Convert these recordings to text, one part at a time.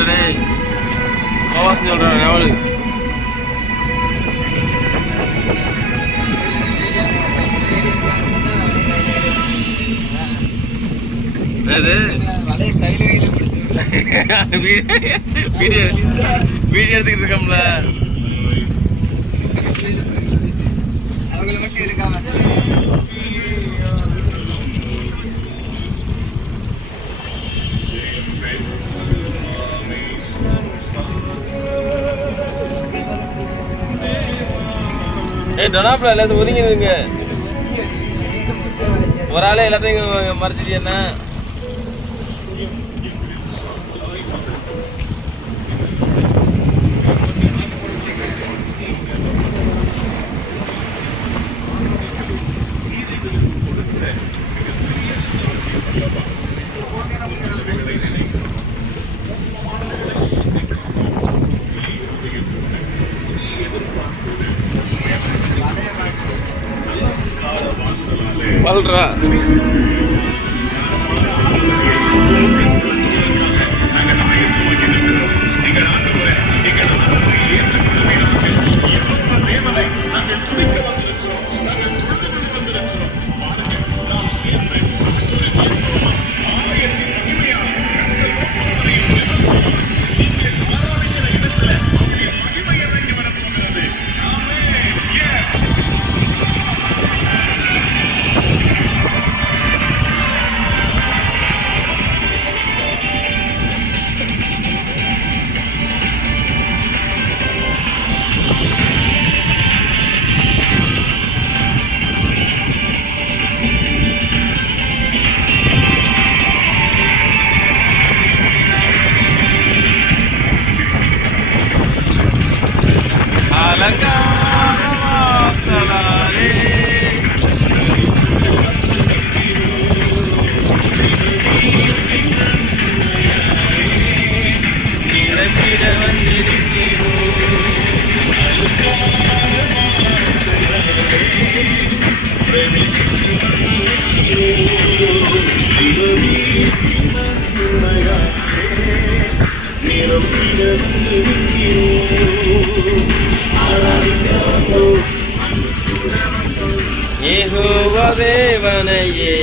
உடனே கவாசம் சொல்கிறேன் எவ்வளோ அது வீடியோ எடுத்துக்கிட்டு இருக்கோம்ல அவங்கள மட்டும் எடுக்காம டொனாப்ல எல்லாத்தையும் ஒதுங்கிடுங்க ஒரு ஆளே எல்லாத்தையும் மறைச்சிட்டு என்ன பல்றா யெகோவா தேவனையே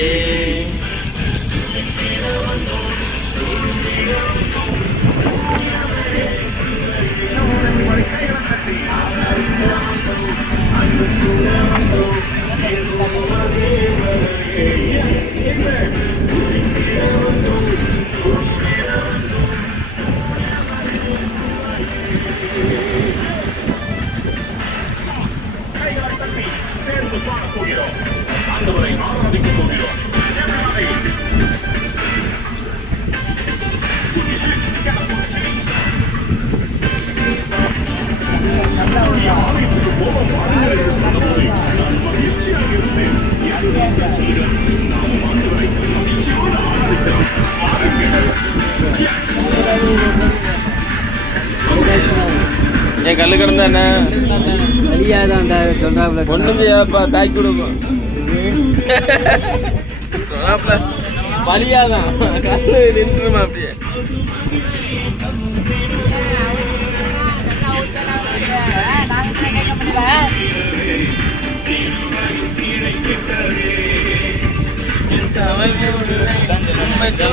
என் கல்லு கிடந்தானே வழியாதான் சொல்றாப்ல ஒண்ணும் செய்யாப்பா தாக்கி விடுப்போம் சொல்றாப்ல வழியாதான் கல்லு நின்றுமா அப்படியே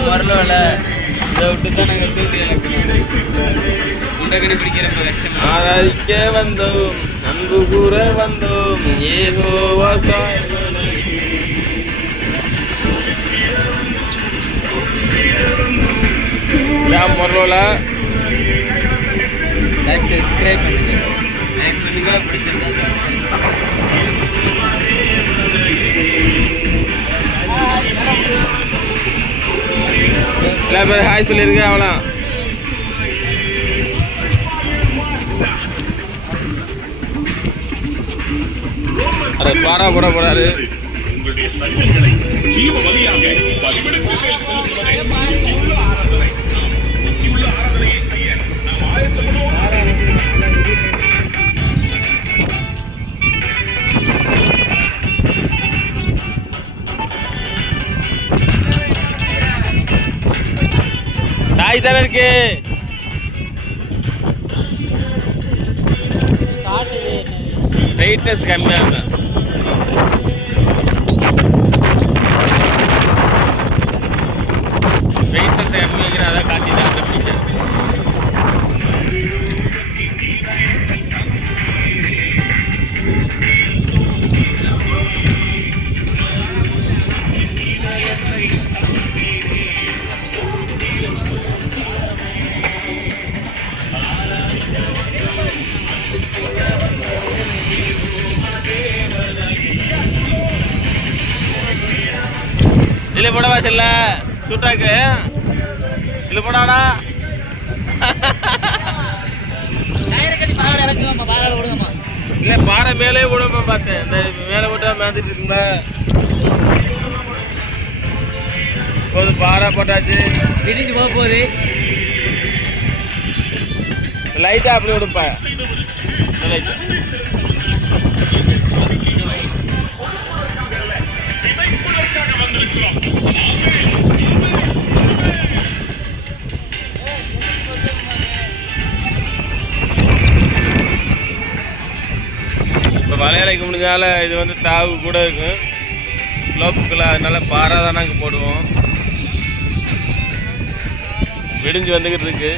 வரல இதை விட்டு தான் நாங்கள் தூண்டி உண்டகடி பிடிக்கிற கஷ்டம் ஆராதிக்க வந்தோம் அன்பு கூற வந்தோம் யெகோவா முரளோலா சப்ஸ்கிரைப் பண்ணுங்க லைக் பண்ணுங்க பிடிச்சிருந்தா எல்லா பேரும் ஹாய் சொல்லியிருக்கேன் அவ்வளோ அதை பாரா போட போறாரு தாய் தானே இருக்கு வெயிட்னஸ் கம்மியாக இருக்கும். வெயிட்னஸ் கம்மியாக அதான் காட்டி தான் பிடிக்கும். இல்லை போடவா செல்ல சுட்டாக்கு இல்லை போடாடா இல்லை பாறை மேலே விடுமா பார்த்தேன். இந்த மேலே விட்டா மேந்துட்டு இருக்குங்களா போது பாறை போட்டாச்சு விடிஞ்சு போக போகுது. லைட்டாக அப்படி விடுப்பா லைட்டா இப்போ வலையலைக்கு முடிஞ்சால இது வந்து தாவு கூட இருக்கும் லோப்புக்குள்ள, அதனால பாறை தான் நாங்கள் போடுவோம். விடிஞ்சு வந்துக்கிட்டு இருக்கு.